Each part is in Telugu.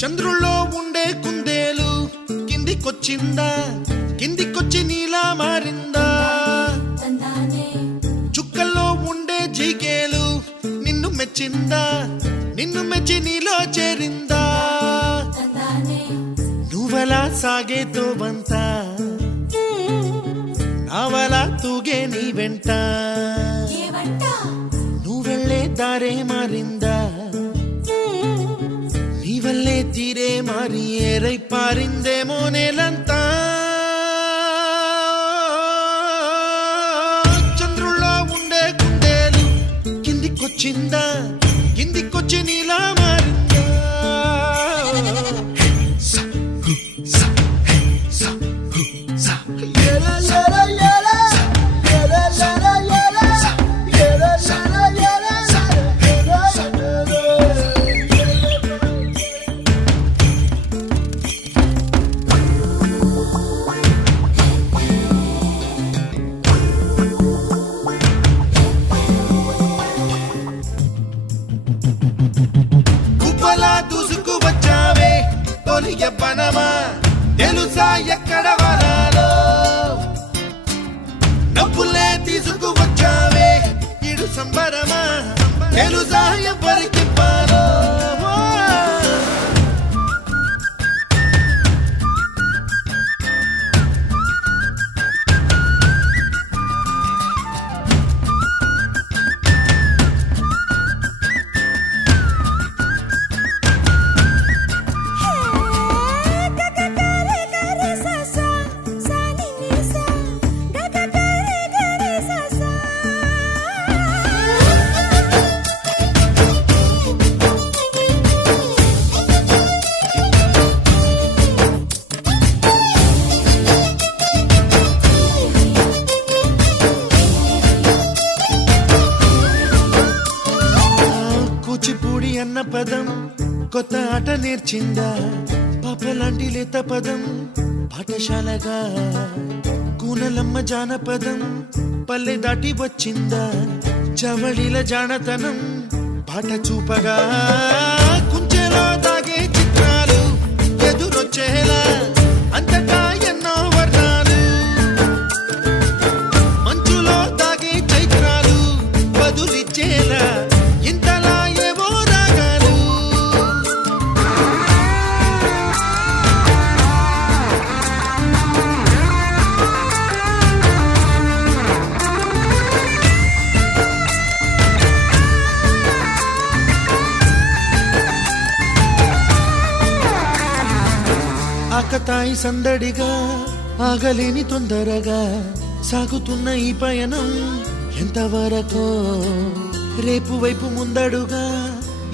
చంద్రుల్లో ఉండే కుందేలు కిందికొచ్చిందా, కిందికొచ్చి నీలా మారిందా? చుక్కల్లో ఉండే జిగేలు నిన్ను మెచ్చిందా, నిన్ను మెచ్చి నీలో చేరిందా? నువ్వలా సాగేతో బంత నావలా తూగే నీ వెంట, నువ్వెళ్ళే దారే మారిందా, నీవల్లే తీరే మారి ఏరై పారిందేమో నేలంతా. చంద్రుల్లో ఉండే కుందేలు కిందికొచ్చిందా, కిందికొచ్చి నీలా మారిందా? దూసుకు వచ్చావే తొలి యవ్వనమా, తెలుసా ఎక్కడ వరాలో? నవ్వులే తీసుకు వచ్చావే ఇడు సంబరమా, తెలుసా ఎవరికి పాలో? కూచిపూడి అన్న పదం కొత్త ఆట నేర్చిందా, పాపలాంటి లేత పదం పాఠశాలగా? కూనలమ్మ జానపదం పల్లె దాటి వచ్చిందా, చవళిల జానతనం పాట చూపగా? కుంచెలో దాగే చిత్రాలు ఎదురొచ్చేలా అంతటా ఎన్నో వర్ణాలు, మంచులో దాగే చైత్రాలు బదులిచ్చేలా ఇంతలా ఏవో రాగాలు. ఆకతాయి సందడిగా ఆగలేని తొందరగా సాగుతున్న ఈ పయనం ఎంతవరకో? రేపు వైపు ముందడుగా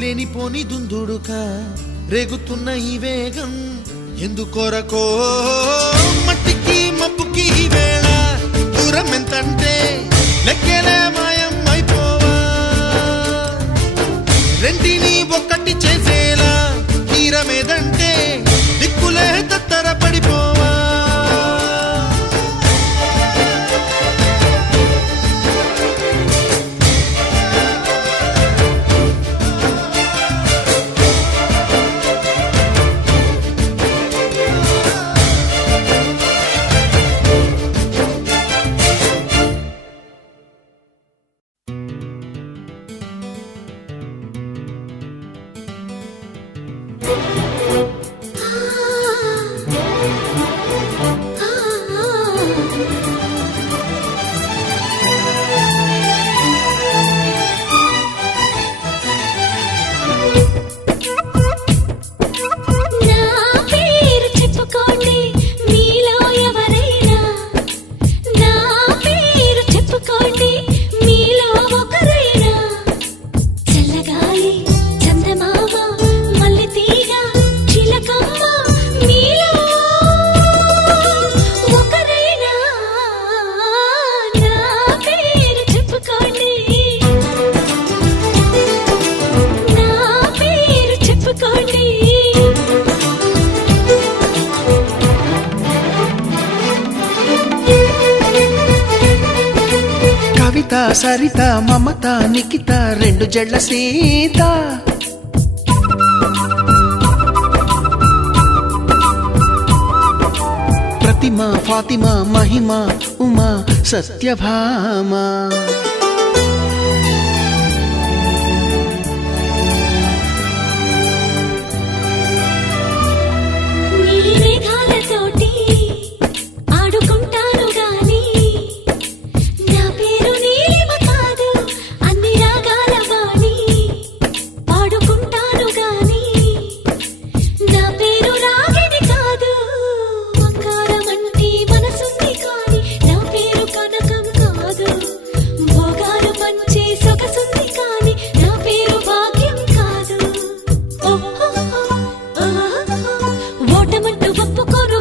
లేనిపోని దుందుడుగా రేగుతున్న ఈ వేగం ఎందుకొరకో? మట్టికి మబ్బుకి వేళ దూరం ఎంతంటే లెక్కలే మాయం అయిపోవా, రెంటిని ఒక్కటి చేసేలా తీరమేదంటే దిక్కులే తత్తర పడిపోవా. అనిత సరిత మమత నిఖిత రెండు జడ్ల సీత ప్రతిమ ఫాతిమా మహిమ ఉమా సత్యభామ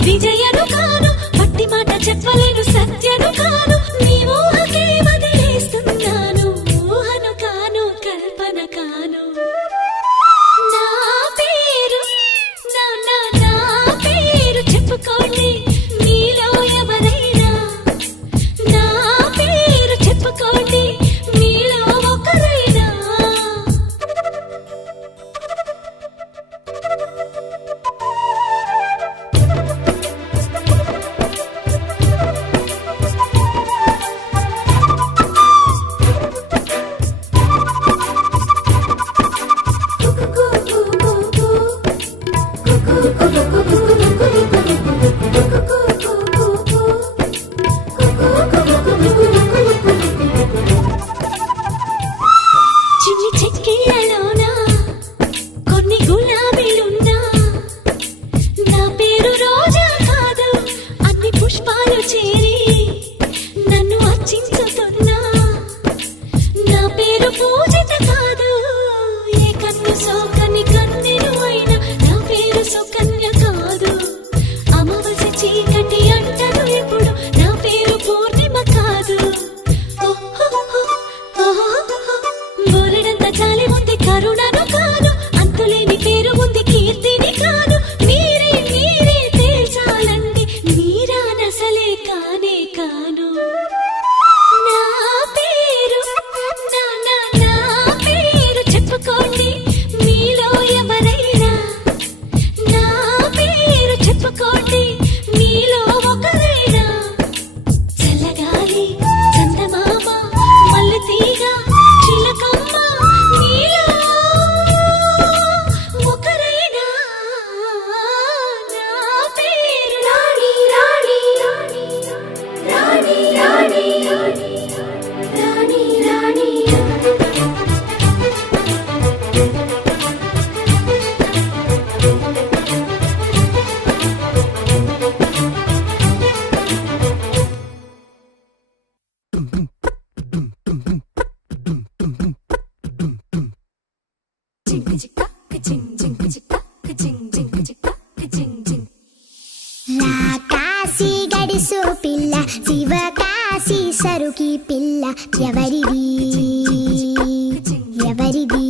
విజయను కాను పట్టి మాట చెప్పలేను సత్యను కాను నీ ఊహకే వదిలేస్తున్నాను ఊహను కాను కల్పన కాను నా పేరు నా పేరు చెప్పుకోండి మీలో ఎవరైనా నా పేరు చెప్పుకోండి మీలో ఒకరైనా చిన్ని చెక్కిళ్ళలోన కొన్ని గులాబీలున్నా నా పేరు రోజా కాదు అన్ని పుష్పాలు చేరి నన్ను అర్చించుతున్నా నా పేరు పూజిత కాదు ఏ కన్ను సోకని కన్నెను అయినా నా పేరు సుకన్య కాదు అమావాస్య చీకటి అంటను ఎప్పుడు నా పేరు పూర్ణిమ కాదు బోలెడంత చాలి ఉంది కరుణను కాను అంతులేని పేరు ఉంది కీర్తిని కాను మీరే తేల్చాలండి మీరానసలే కానే కాను నా పేరు నా పేరు చెప్పుకోండి మీలో ఎవరైనా నా పేరు చెప్పుకోండి మీలో ఒకరైనా చల్లగాలి చందమామ మల్లెతీగ చిలకమ్మ మీలో ఒకరైనా నా పేరు రాణి రాణి రాణి రాణి రాణి రాణి కాశీ గడిసు పిల్ల శివ కాశీ సరుకి పిల్ల ఎవరిది ఎవరిది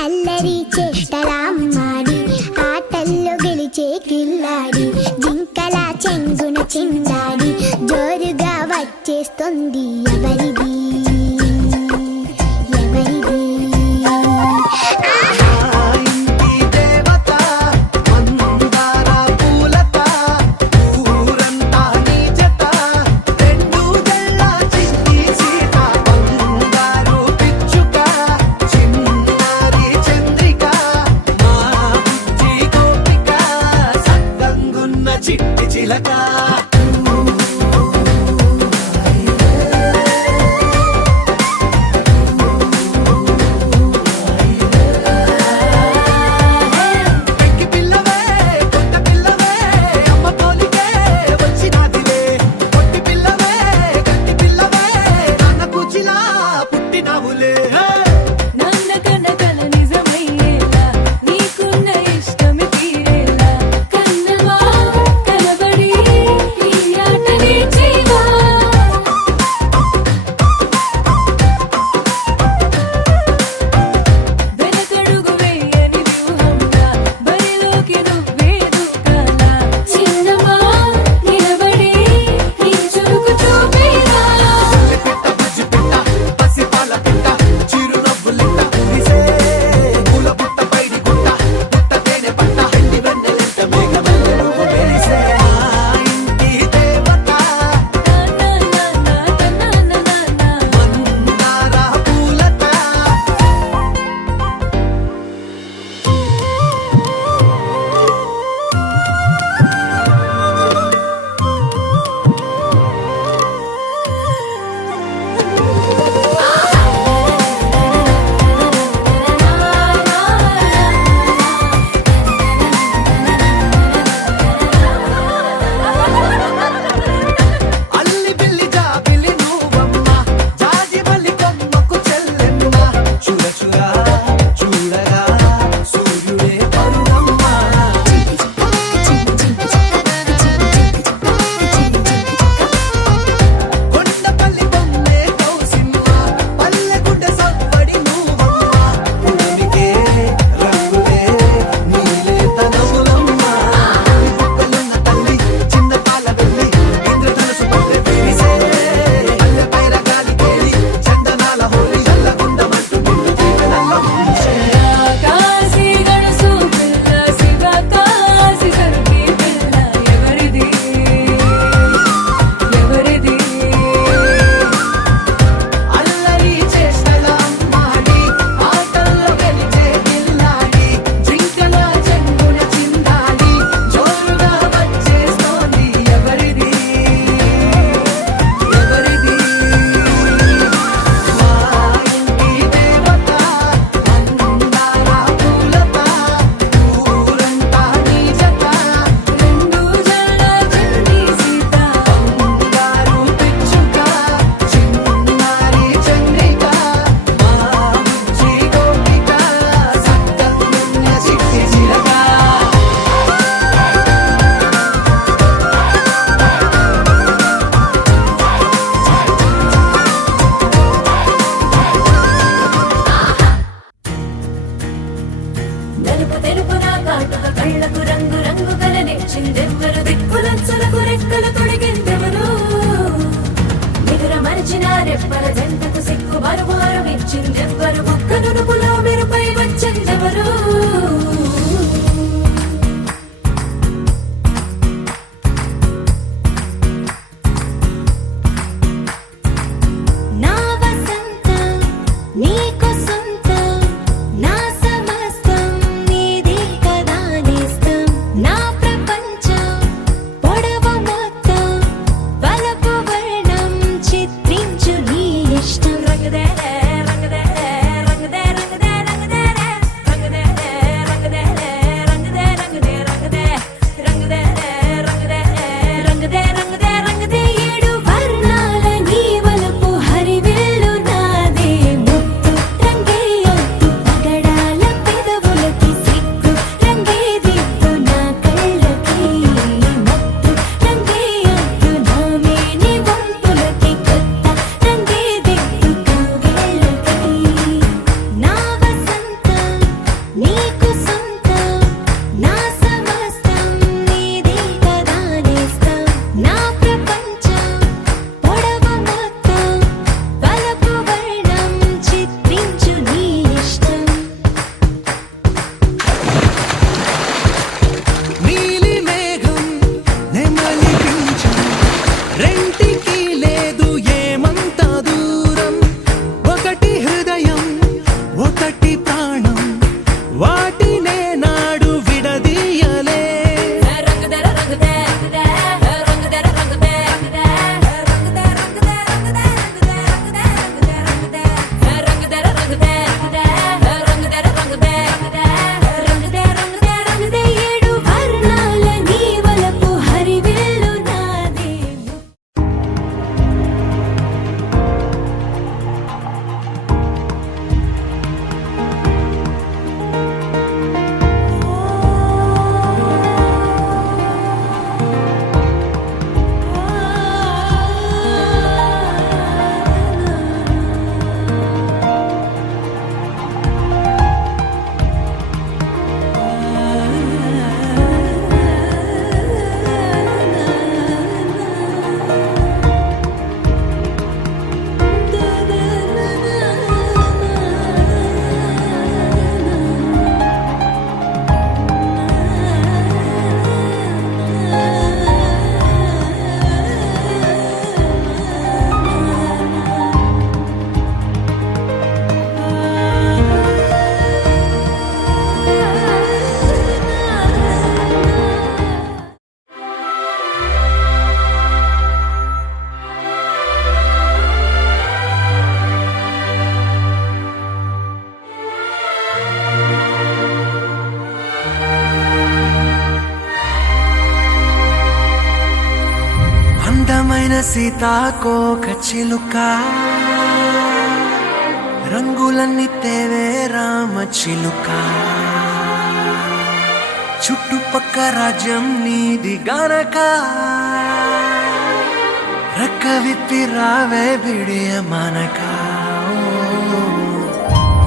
అల్లరి చేష్టలామ్మాడి ఆటల్లో గెలిచే కిల్లాడి జింకల చెంగున చిందాడి జోరుగా వచ్చేస్తుంది ఎవరిది ఎవరిది చిట్టి చిలక కన్నవా కనబడి అందమైన సీతాకోక చిలుక రంగులన్నీ తేవే రామ చిలుక చుట్టుపక్క రాజ్యం నీది గనక రక్క విప్పి రావే బిడియ మనక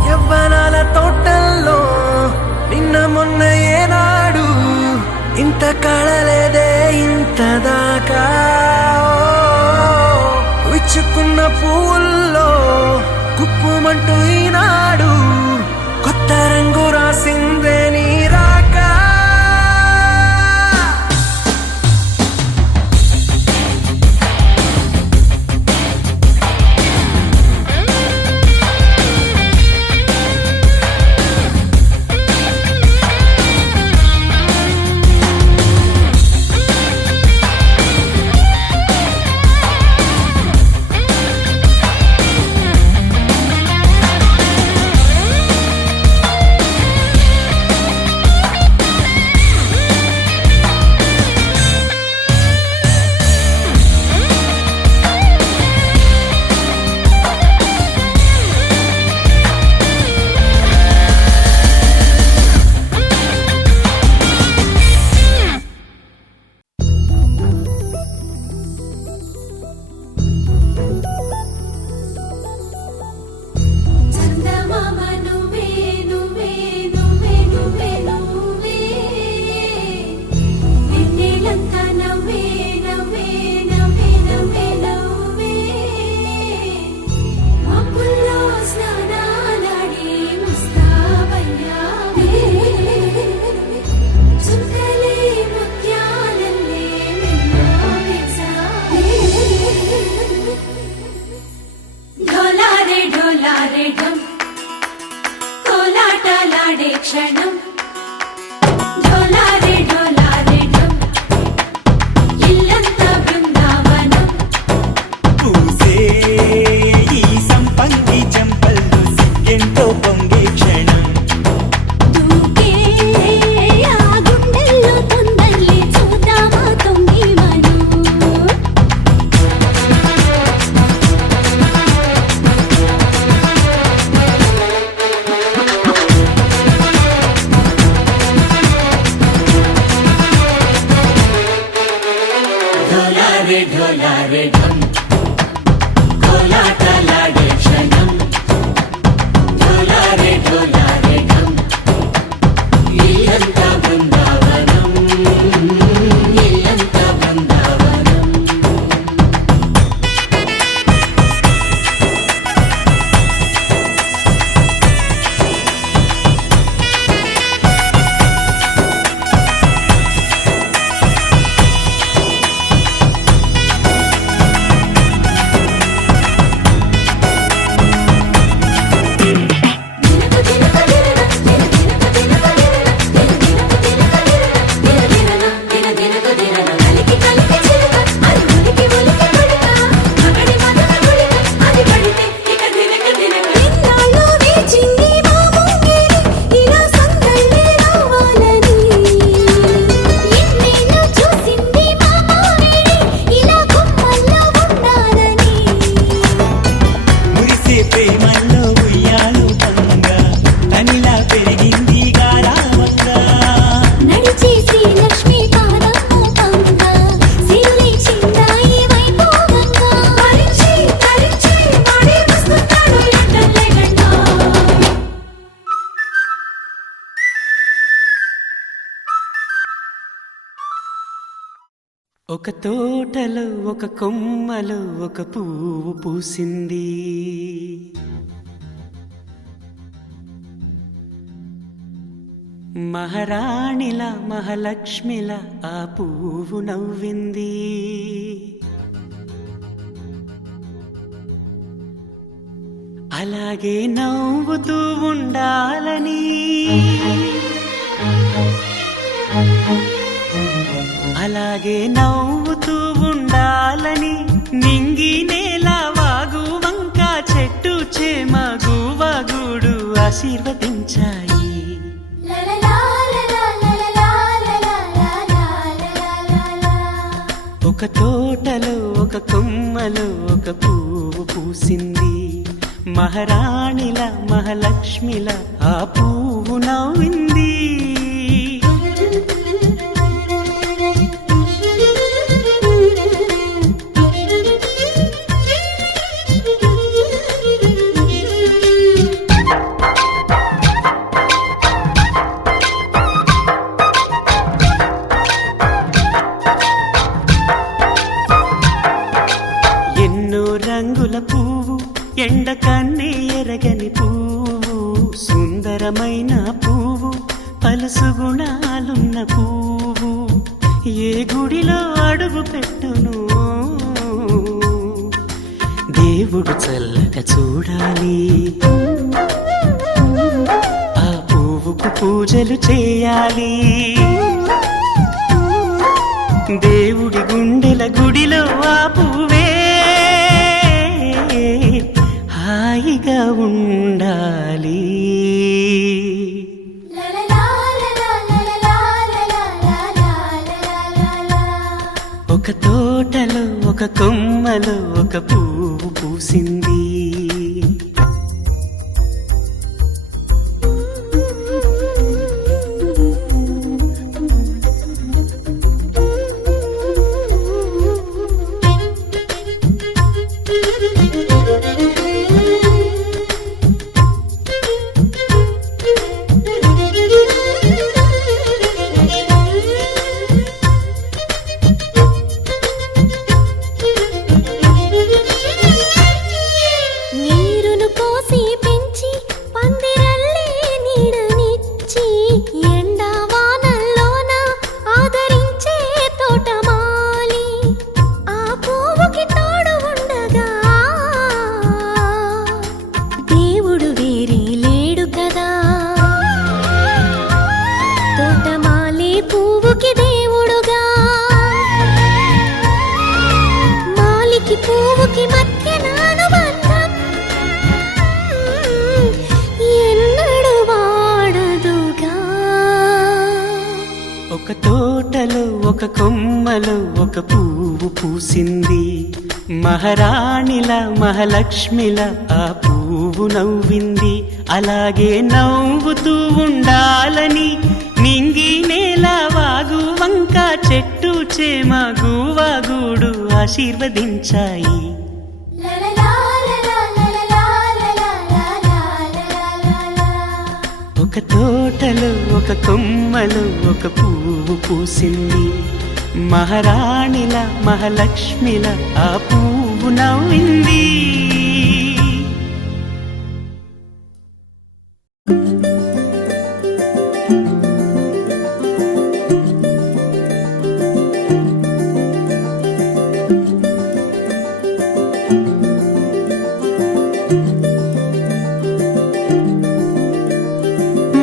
యవ్వనాల తోటల్లో నిన్న మొన్న ఏనాడు ఇంత కళలేదే ఇంత దాకా విచ్చుకున్న పువ్వుల్లో కుప్పుమంటూ ఈనాడు కొత్త రంగు రాసిందే నీ రాక చందమామ నువ్వే నువ్వే నువ్వే నువ్వే నువ్వే వెన్నెలంతా నవ్వే నవ్వే నవ్వే నవ్వే నవ్వే మబ్బుల్లో స్నానాలాడి ముస్తాబయ్యావే చుక్కలే ముత్యాలల్లే మెరిసావే ढोलारे ढोलारे ढम कोलाटलाडे क्षणम ढोलारे ढोलारे ढम इल्लंता बृंदावनम పూసే ఈ సంపంగి చెంపల్లో సిగ్గెంతో పొంగే క్షణం దూకే ఆ గుండెల్లో తొందల్లి చూద్దామా తొంగి మనం ढोलारे ढोलारे ढम कोलाटलाडे क्षणం ढोलारे ढोलारे ढम ఇల్లంతా బృందావనం ఇల్లంతా బృందావనం మురిసే ప్రేమల్లో ఉయ్యాలు పంగా తనిలా పెరిగింది గారావంగా నడిచే శ్రీ లక్ష్మీ పాదము పంగ సిరులి చిందాయి వైభోగంగా పరిచి పరిచి వాడే వస్తున్నాడు ఎట్టలే గండా ఒక తోటలో ఒక కొమ్మలో ఒక పువ్వు పూసింది మహారాణిల మహాలక్ష్మిల ఆ పువ్వు నవ్వింది అలాగే నవ్వుతూ ఉండాలని అలాగే నవ్వుతూ ఉండాలని నింగి నేల వాగు వంక చెట్టు చేమ గువగూడు ఆశీర్వదించాయి ఒక తోట తోటలో ఒక కొమ్మలో ఒక పువ్వు పూసింది మహారాణిల మహాలక్ష్మిల ఆ పువ్వు నవ్వింది రంగుల పువ్వు ఎండ కన్నే ఎరగని పువ్వు సుందరమైన పువ్వు పలుసు గుణాలున్న పువ్వు ఏ గుడిలో అడుగు పెట్టును దేవుడు చల్లగా చూడాలి ఆ పువ్వుకు పూజలు చేయాలి దేవుడి గుండెల గుడిలో ఆ పువ్వే హాయిగా ఉండాలి ఒక తోటలో ఒక కొమ్మలో ఒక పువ్వు పూసింది ఒక తోటలో ఒక కొమ్మలో ఒక పువ్వు పూసింది మహారాణిల మహాలక్ష్మిల ఆ పువ్వు నవ్వింది అలాగే నవ్వుతూ ఉండాలని నింగి నేల వాగు వంక చెట్టు చేమ గువాగూడు ఆశీర్వదించాయి ఒక తోటలో ఒక కొమ్మలో ఒక పువ్వు పూసింది మహారాణిల మహాలక్ష్మిల ఆ పువ్వు నవ్వింది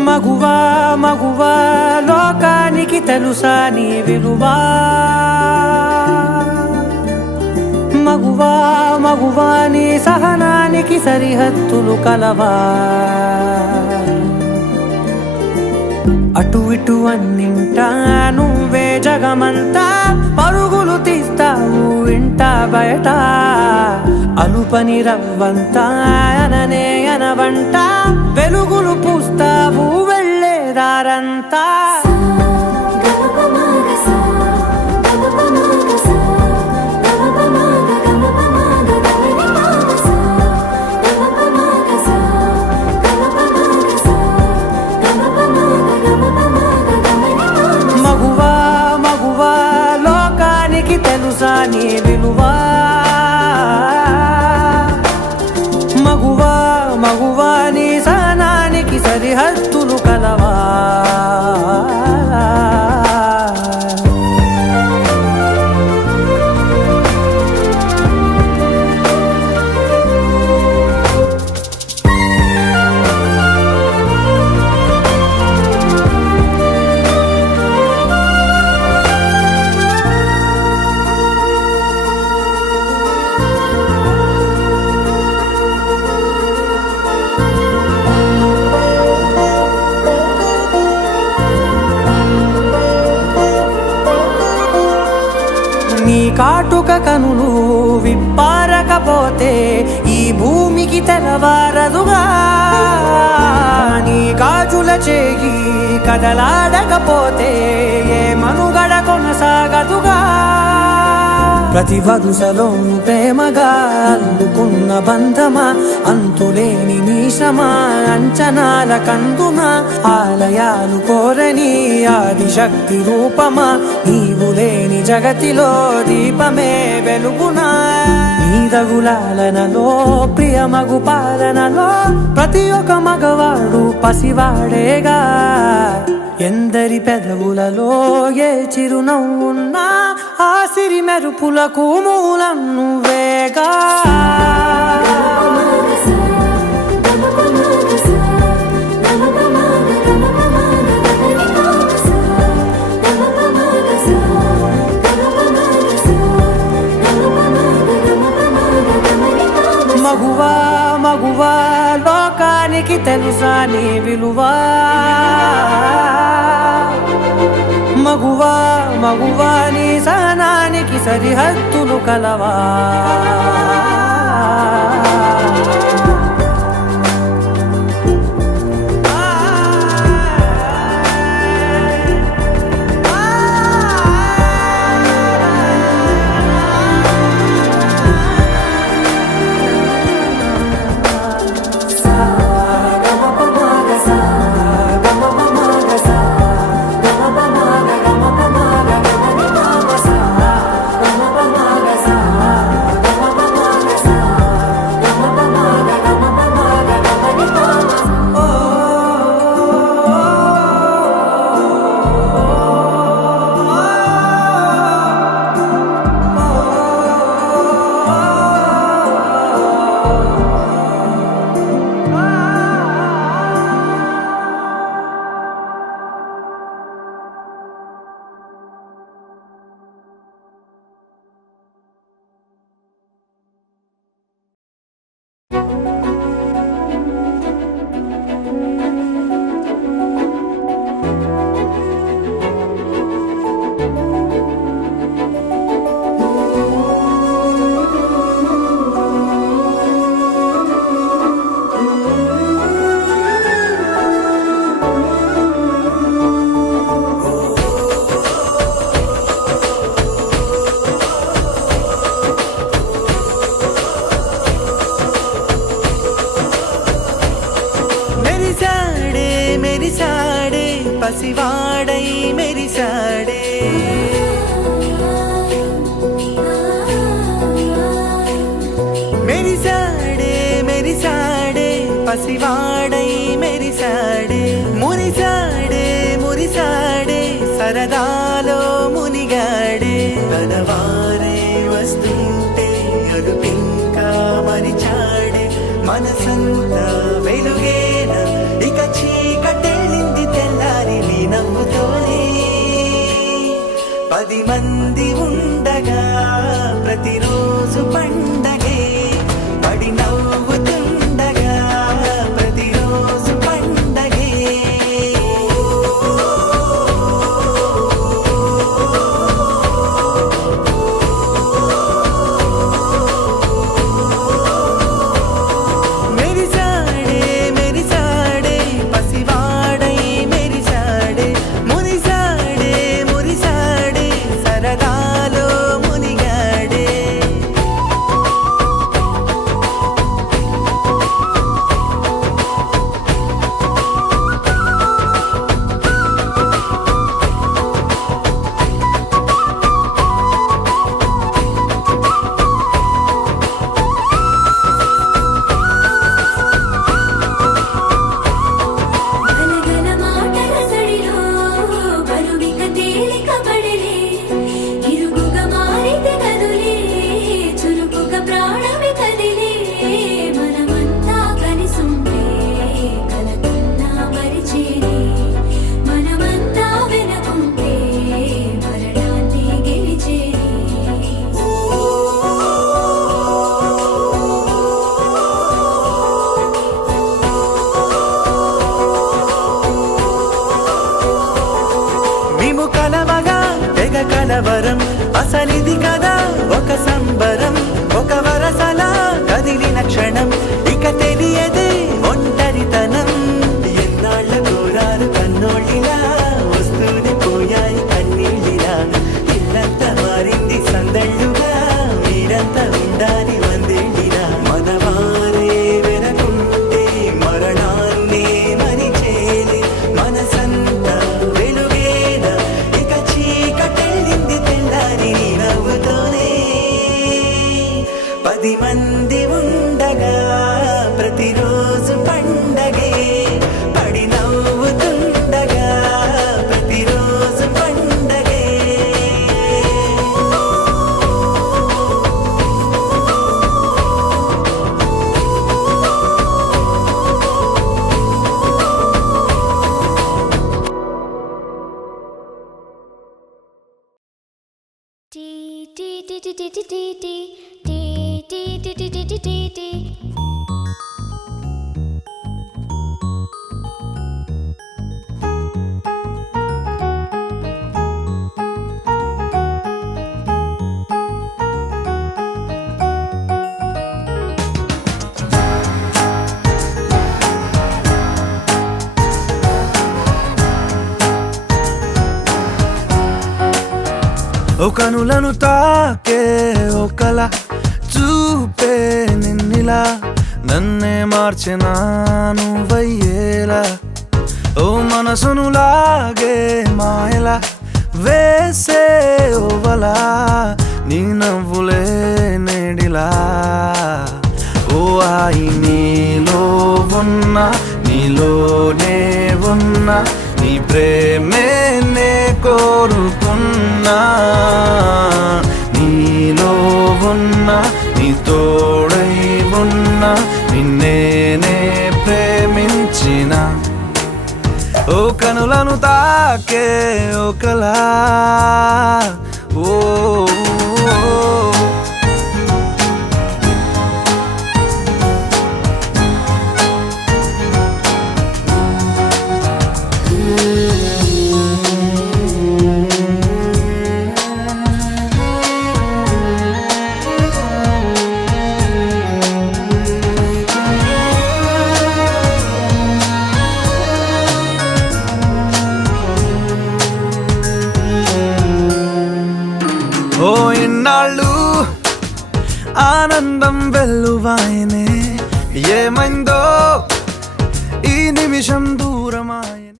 మగువా మగువా లోకానికి తెలుసా నీ విలువా మగువా మగువా నీ సహనానికి సరిహద్దులు కలవా అటు ఇటు అన్నింటా నువ్వే జగమంతా పరుగులు తీస్తావు ఇంట బయట అలుపని రవ్వంతా అననే అనవంట వెలుగులు పూస్తావు వెళ్ళేదారంతా మగువా మగువా లోకానికి తెలుసా నీ విలువా మగువా మగువా నీ సహనానికి సరిహద్దులు కలవా కాటుక కనులు విప్పారకపోతే ఈ భూమికి తెలవారదుగా నీ గాజుల చేయి కదలాడకపోతే ఏ మనుగడ కొనసాగదుగా ప్రతి వరుసలోను ప్రేమగా అల్లుకున్న బంధమా అంతులేని నీశమా అంచనాల కందున ఆలయాలు కోరని ఆదిశక్తి రూపమా నీవు లేని జగతిలో దీపమే వెలుగునా నీదగులాలనలో ప్రియమగు పాలనలో ప్రతి ఒక్క మగవాడు పసివాడేగా ఎందరి పెదవులలో ఏ చిరునవ్వున్నా ఆ సిరి మెరుపులకు మూలం నువ్వేగా మగువా మగువా లోకానికి తెలుసా నీ విలువా మగువా మగువా నీ సహనానికి సరిహద్దులు కలవా పసివాడై మెరిసాడే మెరిసాడే మెరిసాడే పసివాడై మెరిసాడే మురిసాడే మురిసాడే సరదాలో మునిగాడే తనవారే వస్తుంటే అదుపింకా మరిచాడే మనసంతా వెలుగేనా ఇక చీకటెళ్ళింది తెల్లారి నీ నవ్వుతోనే 10 మంది ఉండగా ప్రతిరోజు పండగే పడి నవ్వుతుండగా ప్రతిరోజు పండగే మెరిసాడే మెరిసాడే పసివాడై మెరిసాడే మురిసాడే మురిసాడే సరదాలో మునిగాడే గలగల మాటల సడిలో బరువిక తేలిక పడలే ఇరుగుగా మారితే కదులే చురుకుగా ప్రాణమి కదిలే మనమంతా కలిసుంటే కలకున్నా మరిచేనే మనమంతా వెనకుంటే మరణాన్ని గెలిచేనే మేము కలవగా తెగ కలవరం అసలిది కదా ఒక సంబరం, ఒక వరసలా కదిలిన క్షణం, ఇక తెలియదే ఒంటరితనం. ఎన్నాళ్ళ కోరారు కన్నోళ్ళిలా, వస్తూనే పోయాయి కన్నీళ్ళిలా. ఇల్లంతా మారింది సందళ్ళుగా, మీరంతా ఉండాలి వందేళ్ళిలా. మనవారే వెనకుంటే మరణాన్నే మరిచేలే, మనసంతా వెలుగేలా, ఇక చీకటెళ్ళింది తెల్లారి నీ నవ్వుతోనే. 10 మంది ఉండగా ప్రతిరోజు పండగే, పడి నవ్వుతుండగా ప్రతిరోజు పండగే. టీ టీ టీ టీ టీ టీ టీ టీ టీ టీ టీ టీ టీ టీ టీ. ఓ కనులను తాకే ఒకల చూపే నిన్నిలా, నన్నే మార్చిన నువ్వయ్యేలా. ఓ మనసును లాగే మాయలా వేసే ఓవలా, నీ నవ్వులే నేడిలా. ఓ ఆయి నీలో ఉన్నా, నీలోనే ఉన్నా, నీ ప్రేమే నే కోరుకున్నా. నీలో ఉన్నా, నీ తోడై ఉన్నా, నిన్నేనే ప్రేమించిన. ఓ కనులను తాకే ఒకలా ఓ ఓ ఇన్నాళ్ళు ఆనందం వెల్లువాయనే, ఏమైందో ఈ నిమిషం దూరమాయనే.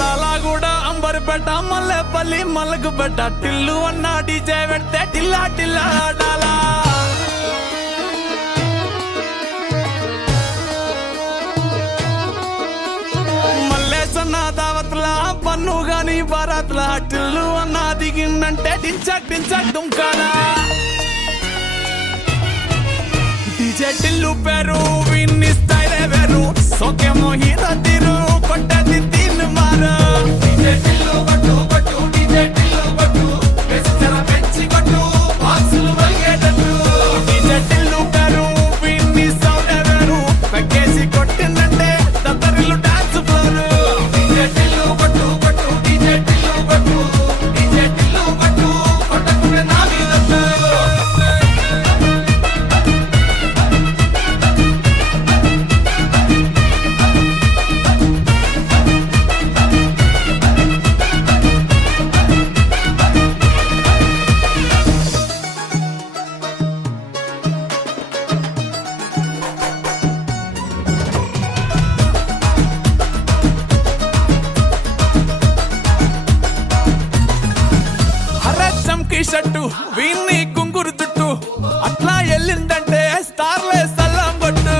లాలాగూడ అంబర్పేట మల్లెపల్లి మల్లకుపేట టిల్లు అన్న డీజే పెడితే టిల్లా టిల్లా ఆడాలా. మల్లేసన్న దావత్ల పన్ను గాని బారాత్ల టిల్లు అన్న దిగిందంటే డించక్ డించక్ దుంకాలా. డీజే టిల్లు పేరు విన్ని స్టైలే వేరు, సోకేమో హీరో తీరు కొట్టది తీన్ మారు. డీజే టిల్లు కొట్టు కొట్టు, డీజే టిల్లు కొట్టు, వెచ్చర పెంచి కొట్టు, బాక్సులు వలిగేటట్టు. డీజే టిల్లు పేరు విన్ని సౌండ్ వేరు, పెక్కేసి కొట్టిందంటే దత్తరిల్లు డాన్స్ ఫ్లోరు. డీజే టిల్లు కొట్టు కొట్టు, డీజే టిల్లు కొట్టు, డీజే టిల్లు కొట్టు, కొట్టకుంటే నా మీదొట్టు. షట్టు వీన్ని గుంగురు చుట్టూ అట్లా ఎల్లిందంటే స్టార్లే సల్లం కొట్టు.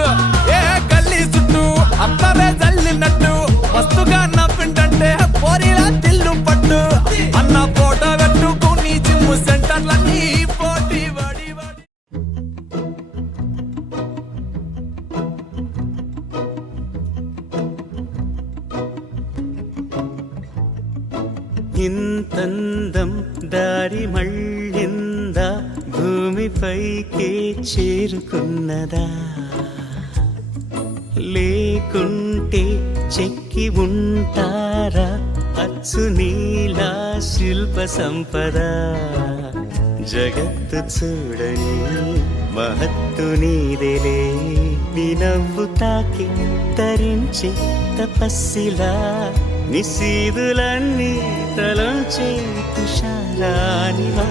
ఏ గల్లీ చుట్టూ అత్తరే జల్లినట్టు, మస్తుగా నవ్విందంటే పోరిలా తిల్లు పట్టు. అన్న ఫోటో పెట్టుకుని జిమ్ సెంటర్లన్నీ పోటీ పడి పడి. ఇంతందం దారి మళ్ళిందా, భూమిపైకే చేరుకున్నదా. లేకుంటే చెక్కి ఉంటారా అచ్చు నీలా శిల్ప సంపద జగత్తు చూడని మహత్తు నీదేలే నీ నవ్వు తాకి తరించి తపస్సిలా నిశీదులన్నీ తలంచే తుషారానివా